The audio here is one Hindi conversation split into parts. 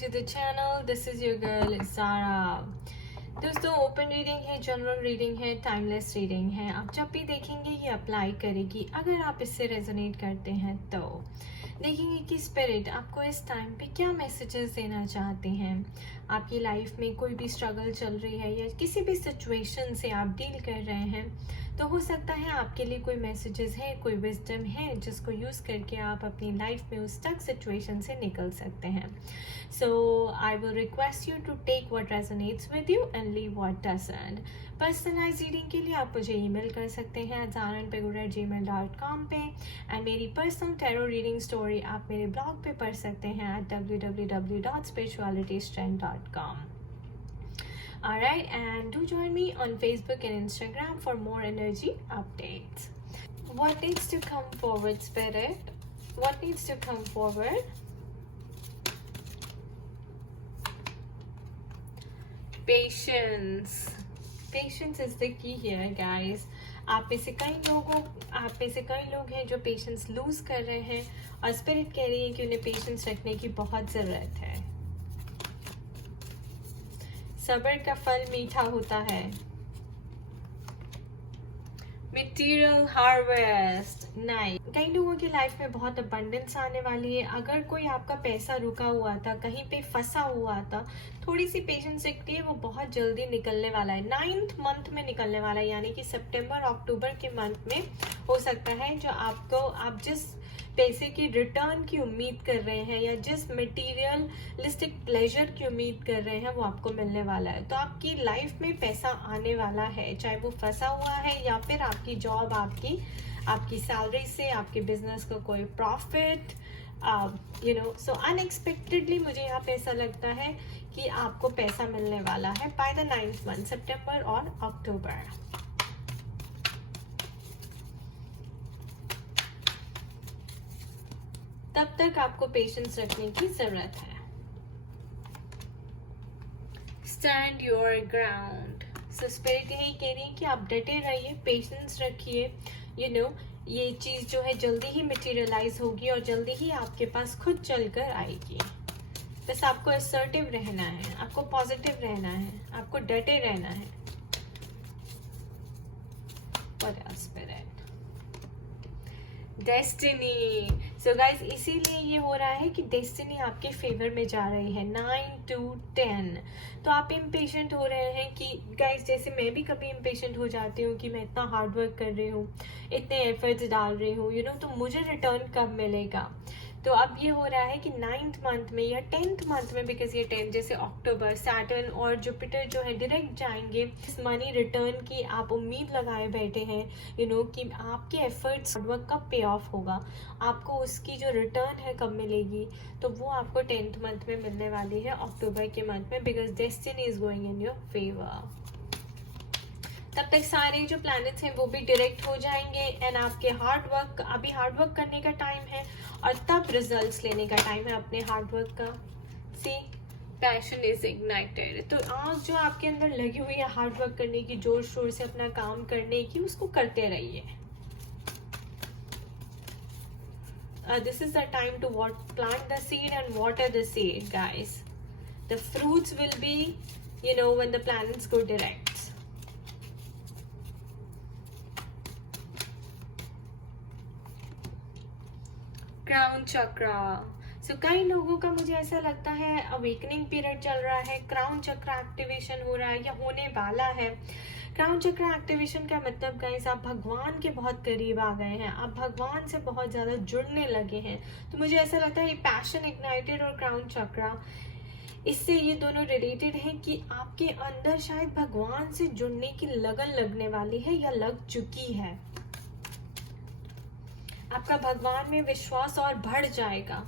to the channel. This is your girl Zara. दोस्तों ओपन रीडिंग है, जनरल रीडिंग है, टाइमलेस रीडिंग है. आप जब भी देखेंगे ये अप्लाई करेगी. अगर आप इससे रेजोनेट करते हैं तो देखेंगे कि स्पिरिट आपको इस टाइम पे क्या मैसेजेस देना चाहते हैं. आपकी लाइफ में कोई भी स्ट्रगल चल रही है या किसी भी सिचुएशन से आप डील कर रहे हैं तो हो सकता है आपके लिए कोई मैसेजेस है, कोई विजडम है जिसको यूज़ करके आप अपनी लाइफ में उस स्टक सिचुएशन से निकल सकते हैं. So I will request you to take what resonates with you and leave what doesn't. Personalize reading के लिए आप मुझे ईमेल कर सकते हैं zaranpegura@gmail.com पे. एंड मेरी पर्सनल टैरो रीडिंग स्टोरी आप मेरे ब्लॉग पे पढ़ सकते हैं www.spiritualitystrength.com. Alright, and do join me on Facebook and Instagram for more energy updates. What needs to come forward, Spirit? What needs to come forward? Patience. Patience is the key here, guys. आप में से कई लोग हैं जो पेशेंस लूज कर रहे हैं और स्पिरिट कह रही है कि उन्हें पेशेंस रखने की बहुत ज़रूरत है. सब्र का फल मीठा होता है. Material harvest. नाइस. कई लोगों की लाइफ में बहुत अबंडेंस आने वाली है. अगर कोई आपका पैसा रुका हुआ था, कहीं पे फंसा हुआ था, थोड़ी सी पेशेंस रखिए, वो बहुत जल्दी निकलने वाला है. 9th मंथ में निकलने वाला है, यानी कि सितंबर अक्टूबर के मंथ में हो सकता है जो आप जिस पैसे की रिटर्न की उम्मीद कर रहे हैं या जिस मटेरियलिस्टिक प्लेजर की उम्मीद कर रहे हैं वो आपको मिलने वाला है. तो आपकी लाइफ में पैसा आने वाला है, चाहे वो फंसा हुआ है या फिर आपकी जॉब, आपकी सैलरी से, आपके बिजनेस को कोई प्रॉफिट, सो अनएक्सपेक्टेडली मुझे यहाँ पे ऐसा लगता है कि आपको पैसा मिलने वाला है बाय द 9th मंथ, सितंबर और अक्टूबर. तब तक आपको पेशेंस रखने की जरूरत है. Stand your ground. So spirit यही कह रही है कि आप डटे रहिए, पेशेंस रखिए. ये चीज जो है जल्दी ही मटेरियलाइज होगी और जल्दी ही आपके पास खुद चलकर आएगी. बस आपको असर्टिव रहना है, आपको पॉजिटिव रहना है, आपको डटे रहना है. What else, Spirit? Destiny. So guys इसीलिए ये हो रहा है कि डेस्टिनी आपके फेवर में जा रही है. 9 to 10. तो आप इम्पेशेंट हो रहे हैं कि गाइज, जैसे मैं भी कभी इम्पेशेंट हो जाती हूँ कि मैं इतना हार्ड वर्क कर रही हूँ, इतने एफर्ट्स डाल रही हूँ, तो मुझे रिटर्न कब मिलेगा. तो अब ये हो रहा है कि 9th मंथ में या 10th मंथ में, बिकॉज ये 10 जैसे अक्टूबर, सैटर्न और जुपिटर जो है डायरेक्ट जाएंगे. इस मनी रिटर्न की आप उम्मीद लगाए बैठे हैं कि आपके एफर्ट्स, हार्डवर्क कब पे ऑफ होगा, आपको उसकी जो रिटर्न है कब मिलेगी. तो वो आपको 10th मंथ में मिलने वाली है, अक्टूबर के मंथ में, because destiny is going in your favour. तब तक सारे जो प्लैनेट्स हैं वो भी डायरेक्ट हो जाएंगे एंड आपके अभी हार्डवर्क करने का टाइम है और तब रिजल्ट्स लेने का टाइम है अपने हार्डवर्क का. सी, पैशन इज इग्नाइटेड. तो आग जो आपके अंदर लगी हुई है हार्डवर्क करने की, जोर शोर से अपना काम करने की, उसको करते रहिए. This is the time to plant the seed and water the seed, guys. The fruits will be when the planets go direct. Crown chakra. So कई लोगों का मुझे ऐसा लगता है अवेकनिंग पीरियड चल रहा है, क्राउन चक्र एक्टिवेशन हो रहा है या होने वाला है. क्राउन चक्र एक्टिवेशन का मतलब गाइस, आप भगवान के बहुत करीब आ गए हैं, आप भगवान से बहुत ज़्यादा जुड़ने लगे हैं. तो मुझे ऐसा लगता है ये पैशन इग्नाइटेड और क्राउन चक्रा, इससे ये दोनों रिलेटेड है कि आपके अंदर शायद भगवान से जुड़ने की लगन लगने वाली है या लग चुकी है. आपका भगवान में विश्वास और बढ़ जाएगा.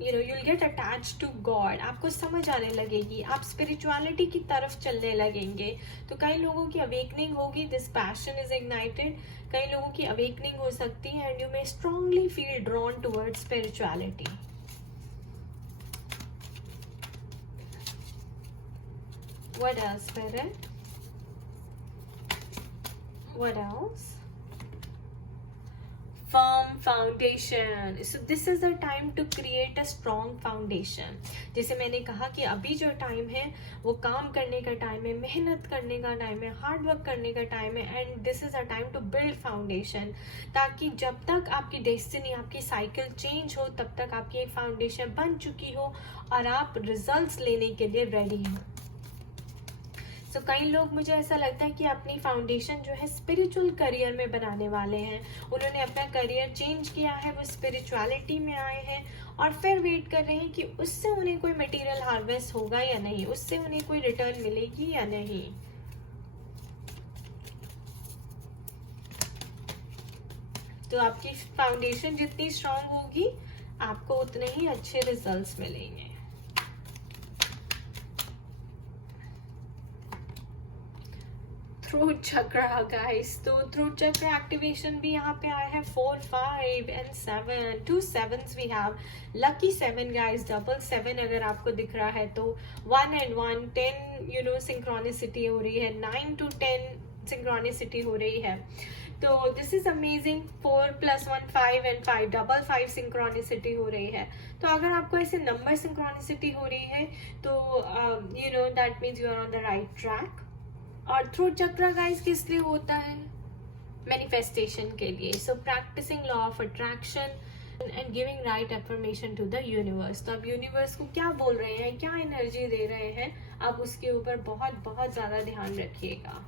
you'll get attached to God. आपको समझ आने लगेगी, आप स्पिरिचुअलिटी की तरफ चलने लगेंगे. तो कई लोगों की अवेकनिंग होगी. This passion is ignited. कई लोगों की अवेकनिंग हो सकती है and you may strongly feel drawn towards spirituality. What else, Spirit? What else? firm foundation. So this is the time to create a strong foundation. जैसे मैंने कहा कि अभी जो टाइम है वो काम करने का टाइम है, मेहनत करने का टाइम है, हार्ड वर्क करने का टाइम है, and this is a time to build foundation, ताकि जब तक आपकी डेस्टिनी, आपकी साइकिल चेंज हो, तब तक आपकी एक फाउंडेशन बन चुकी हो और आप रिजल्ट्स लेने के लिए रेडी हो. तो कई लोग, मुझे ऐसा लगता है कि अपनी फाउंडेशन जो है स्पिरिचुअल करियर में बनाने वाले हैं. उन्होंने अपना करियर चेंज किया है, वो स्पिरिचुअलिटी में आए हैं और फिर वेट कर रहे हैं कि उससे उन्हें कोई मटेरियल हार्वेस्ट होगा या नहीं, उससे उन्हें कोई रिटर्न मिलेगी या नहीं. तो आपकी फाउंडेशन जितनी स्ट्रांग होगी, आपको उतने ही अच्छे रिजल्ट्स मिलेंगे. थ्रोट चक्रा गाइस, तो थ्रोट चक्रा एक्टिवेशन भी यहाँ पे आया है. 4, 5 and 7, 2 sevens we have. Lucky 7 guys, double 7 अगर आपको दिख रहा है तो 1 and 1, 10 सिंक्रोनिसिटी हो रही है, 9 to 10 सिंक्रोनिसिटी हो रही है. तो this is amazing. 4 + 1 5 and 5 double 5 synchronicity हो रही है. तो अगर आपको ऐसे नंबर सिंक्रोनिसिटी हो रही है तो that means you are on the right track. और थ्रोट चक्रा गाइस किस लिए होता है? मैनिफेस्टेशन के लिए. So practicing law of attraction and giving right affirmation to the universe. तो आप यूनिवर्स को क्या बोल रहे हैं, क्या एनर्जी दे रहे हैं, आप उसके ऊपर बहुत बहुत ज्यादा ध्यान रखिएगा.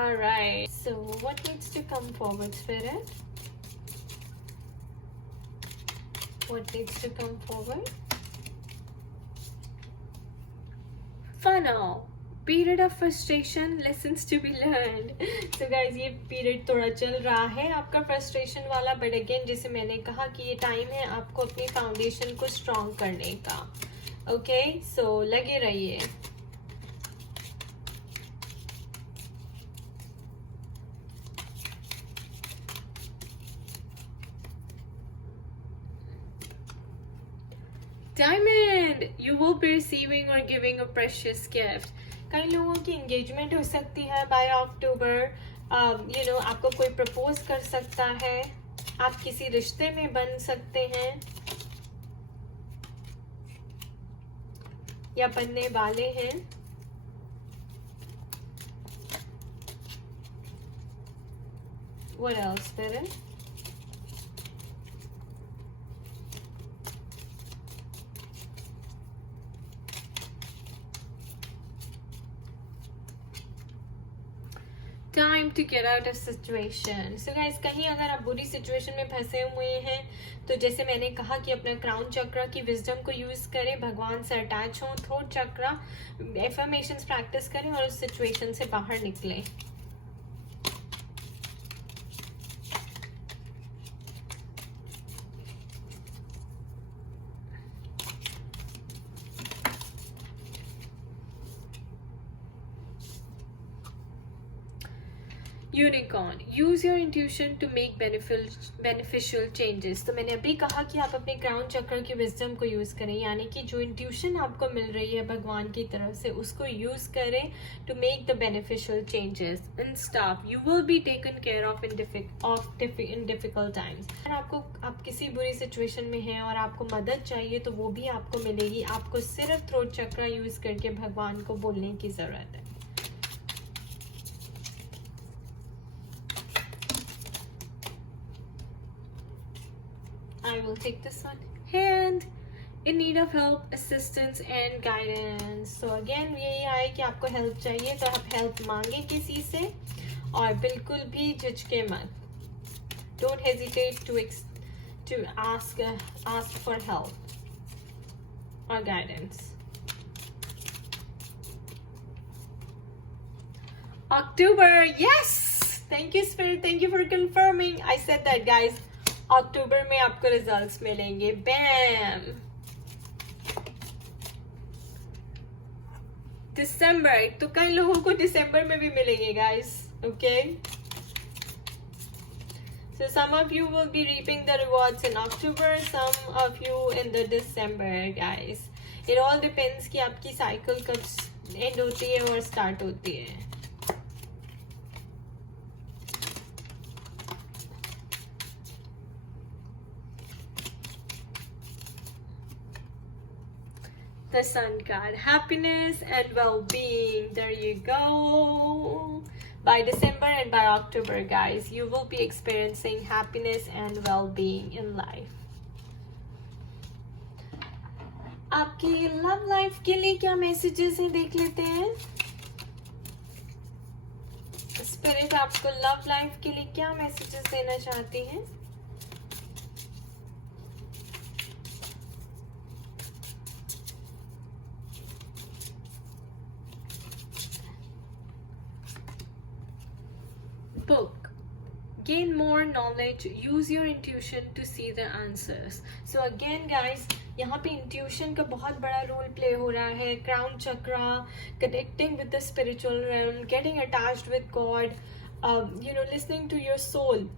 Alright, so what needs to come forward, Spirit? What needs to come forward? Funnel. Period of frustration, lessons to be learned. So guys, ये पीरियड थोड़ा चल रहा है आपका फ्रस्ट्रेशन वाला, बट अगेन जैसे मैंने कहा कि ये टाइम है आपको अपनी फाउंडेशन को स्ट्रॉन्ग करने का. ओके, सो लगे रहिए. Diamond, you will be receiving or giving a precious gift. कई लोगों की एंगेजमेंट हो सकती है बाय अक्टूबर. आपको कोई प्रपोज कर सकता है, आप किसी रिश्ते में बन सकते हैं या बनने वाले हैं. What else, Spirit? Time to get out of situation. So guys, कहीं अगर आप बुरी सिचुएशन में फंसे हुए हैं तो जैसे मैंने कहा कि अपना क्राउन चक्रा की विजडम को यूज करें, भगवान से अटैच हों, थ्रोट चक्रा एफर्मेशंस प्रैक्टिस करें और उस सिचुएशन से बाहर निकलें. Unicorn, use your intuition to make beneficial changes. तो मैंने अभी कहा कि आप अपने क्राउन चक्र की विजडम को यूज करें, यानी कि जो इंट्यूशन आपको मिल रही है भगवान की तरफ से उसको यूज करें to make the beneficial changes in staff. You will be taken care of in difficult times. अगर आप किसी बुरी सिचुएशन में हैं और आपको मदद चाहिए तो वो भी आपको मिलेगी. आपको सिर्फ थ्रोट चक्र यूज करके भगवान को बोलने की जरूरत है. I will take this one. Hand, in need of help, assistance and guidance. So again यही आए कि आपको हेल्प चाहिए तो आप हेल्प मांगे किसी से और बिल्कुल भी झिझके मत. Don't hesitate to ask for help or guidance. October, yes! Thank you, Spirit. Thank you for confirming. I said that, guys. अक्टूबर में आपको रिजल्ट्स मिलेंगे. बैम. दिसंबर, तो कई लोगों को दिसंबर में भी मिलेंगे guys. Okay, so some of you will be reaping the rewards in October, some of you in the December, guys. It all depends कि आपकी साइकिल कब एंड होती है और स्टार्ट होती है. the Sun card. Happiness and well-being. There you go. By December and by October, guys, you will be experiencing happiness and well-being in life. आपकी लव लाइफ के लिए क्या मैसेजेस हैं देख लेते हैं. स्पिरिट आपको लव लाइफ के लिए क्या मैसेजेस देना चाहती है. Book. Gain more knowledge. Use your intuition to see the answers. So again, guys, यहाँ पे इंट्यूशन का बहुत बड़ा रोल प्ले हो रहा है. Crown chakra, connecting with the spiritual realm, getting attached with God, listening to your soul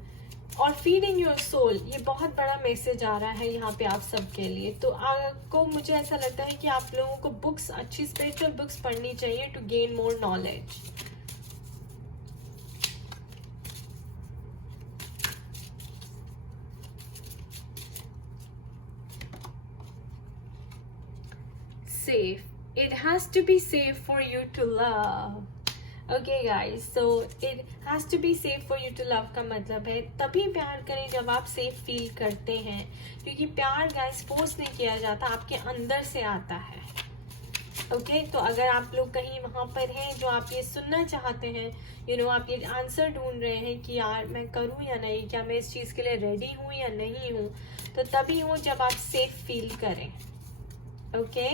और फीडिंग योर सोल. ये बहुत बड़ा मैसेज आ रहा है यहाँ पे आप सबके लिए. तो आपको, मुझे ऐसा लगता है कि आप लोगों को बुक्स, अच्छी स्पिरिचुअल बुक्स पढ़नी चाहिए to gain more knowledge. Safe. It has to be safe for you to love. Okay guys, so it has to be safe for you to love का मतलब है तभी प्यार करें जब आप सेफ फील करते हैं, क्योंकि प्यार गाइस फोर्स नहीं किया जाता, आपके अंदर से आता है. ओके तो अगर आप लोग कहीं वहां पर हैं जो आप ये सुनना चाहते हैं, आप ये आंसर ढूंढ रहे हैं कि यार मैं करूं या नहीं, क्या मैं इस चीज के लिए रेडी हूं या नहीं हूं, तो तभी हो जब आप सेफ फील करें. Okay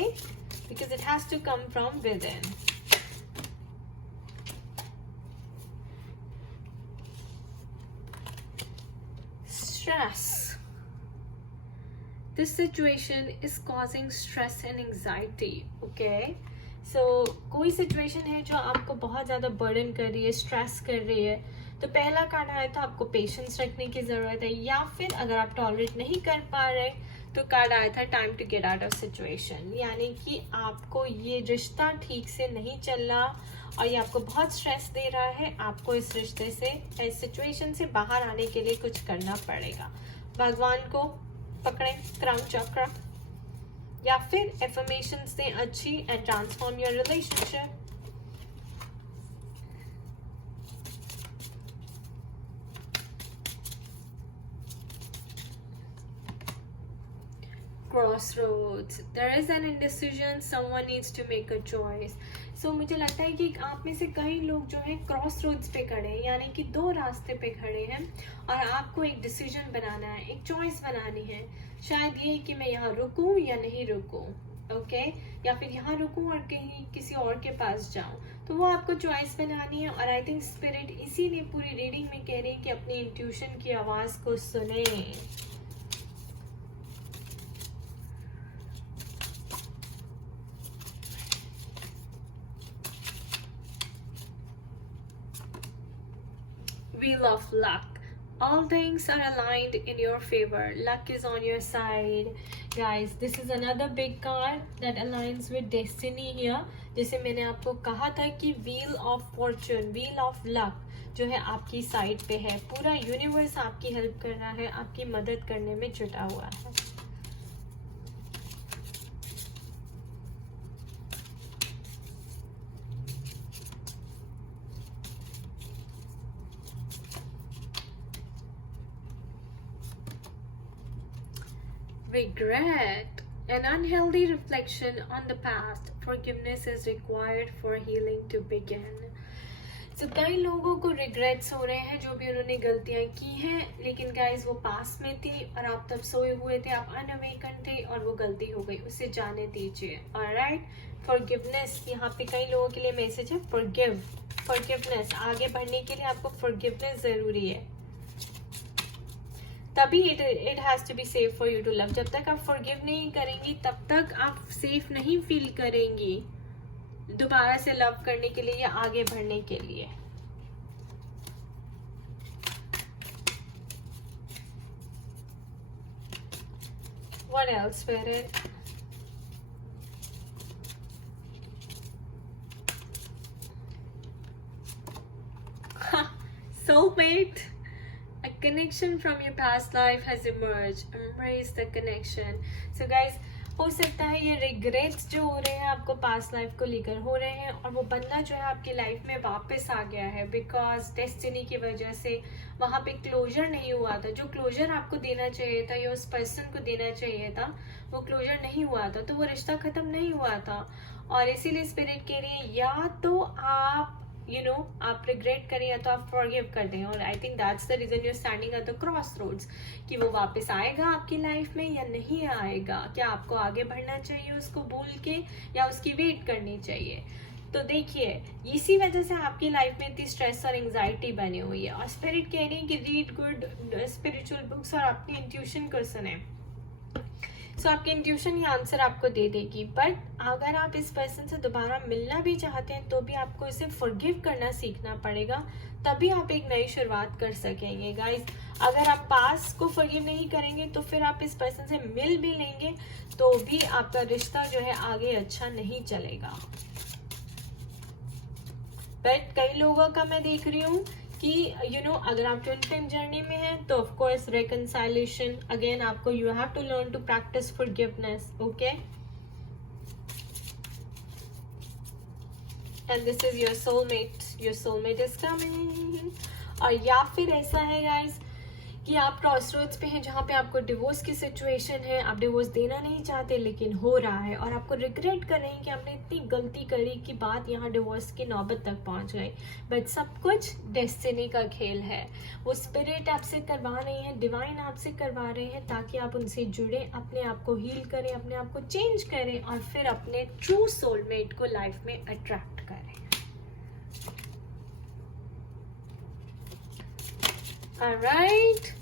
because it has to come from within. Stress. This situation is causing stress and anxiety. Okay, so कोई situation है जो आपको बहुत ज़्यादा burden कर रही है, stress कर रही है, तो पहला कार्ड आया था आपको पेशेंस रखने की ज़रूरत है, या फिर अगर आप टॉलरेट नहीं कर पा रहे तो कार्ड आया था time to get out of situation. यानी कि आपको ये रिश्ता ठीक से नहीं चल रहा और ये आपको बहुत स्ट्रेस दे रहा है. आपको इस रिश्ते से, इस सिचुएशन से बाहर आने के लिए कुछ करना पड़ेगा. भगवान को पकड़ें, क्राउन चक्र, या फिर एफर्मेशंस दें अच्छी and transform your relationship. Crossroads. There is an indecision. Someone needs to make a choice. So मुझे लगता है कि आप में से कई लोग जो है क्रॉस रोड्स पे खड़े हैं, यानी कि दो रास्ते पे खड़े हैं और आपको एक डिसीजन बनाना है, एक चॉइस बनानी है. शायद ये कि मैं यहाँ रुकूं या नहीं रुकूं, ओके, या फिर यहाँ रुकूं और कहीं किसी और के पास जाऊं. तो वो आपको चॉइस बनानी है. और आई थिंक स्पिरिट इसीलिए पूरी रीडिंग में कह रही है कि अपनी इंट्यूशन की आवाज़ को सुने. Wheel of luck. All things are aligned in your favor. Luck is on your side. Guys, this is another big card that aligns with destiny here. जैसे मैंने आपको कहा था कि Wheel of Fortune, Wheel of Luck जो है आपकी साइड पे है. पूरा यूनिवर्स आपकी हेल्प कर रहा है, आपकी मदद करने में जुटा हुआ है. Regret. An unhealthy reflection on the past. Forgiveness is required for healing to begin. So कई लोगों को रिग्रेट्स हो रहे हैं जो भी उन्होंने गलतियां की हैं, लेकिन गाइज वो पास में थी और आप तब सोए हुए थे, आप अनअवेकन थे और वो गलती हो गई, उसे जाने दीजिए. Alright, forgiveness. यहाँ पे कई लोगों के लिए मैसेज है फॉरगिवनेस. आगे बढ़ने के लिए आपको फॉरगिवनेस जरूरी है, तभी it has to be safe for you to love. जब तक आप फॉरगिव नहीं करेंगी तब तक आप सेफ नहीं फील करेंगी दोबारा से लव करने के लिए या आगे बढ़ने के लिए. What else, Spirit? Soulmate. A connection from your past life has emerged. Embrace the connection. So guys, हो सकता है ये रिग्रेट्स जो हो रहे हैं आपको पास्ट लाइफ को लेकर हो रहे हैं, और वो बंदा जो है आपकी लाइफ में वापस आ गया है बिकॉज डेस्टिनी की वजह से वहाँ पे क्लोजर नहीं हुआ था। जो क्लोजर आपको देना चाहिए था या उस पर्सन को देना चाहिए था वो क्लोजर नहीं हुआ था, तो वो रिश्ता खत्म नहीं हुआ था। और इसीलिए स्पिरिट कह रही है या तो आप आप रिग्रेट करें या तो आप फॉरगिव कर दें। और I think that's the reason you are standing at the crossroads कि वो वापस आएगा आपकी लाइफ में या नहीं आएगा। क्या आपको आगे बढ़ना चाहिए उसको भूल के या उसकी वेट करनी चाहिए? तो देखिए इसी वजह से आपकी लाइफ में इतनी स्ट्रेस और एंजाइटी बनी हुई है। और स्पिरिट कह रही है कि रीड गुड स्पिरिचुअल बुक्स और अपनी इंट्यूशन को सुने। सो आपकी इंट्यूशन ये आंसर आपको दे देगी। बट अगर आप इस पर्सन से दोबारा मिलना भी चाहते हैं तो भी आपको इसे फॉरगिव करना सीखना पड़ेगा, तभी आप एक नई शुरुआत कर सकेंगे गाइस। अगर आप पास को फॉरगिव नहीं करेंगे तो फिर आप इस पर्सन से मिल भी लेंगे तो भी आपका रिश्ता जो है आगे अच्छा नहीं चलेगा। बट कई लोगों का मैं देख रही हूँ कि अगर आप ट्विन फ्लेम जर्नी में हैं तो ऑफ कोर्स रिकंसाइलेशन अगेन आपको you have to learn to practise forgiveness, okay. And this is your soulmate is coming. और या फिर ऐसा है गाइस कि आप क्रॉसरोड्स पे हैं जहाँ पे आपको डिवोर्स की सिचुएशन है, आप डिवोर्स देना नहीं चाहते लेकिन हो रहा है, और आपको रिग्रेट कर रहे हैं कि आपने इतनी गलती करी कि बात यहाँ डिवोर्स की नौबत तक पहुँच गई। बट सब कुछ डेस्टिनी का खेल है। वो स्पिरिट आपसे करवा रही है, डिवाइन आपसे करवा रहे हैं ताकि आप उनसे जुड़े, अपने आप को हील करें, अपने आप को चेंज करें और फिर अपने ट्रू सोलमेट को लाइफ में अट्रैक्ट करें। ऑलराइट,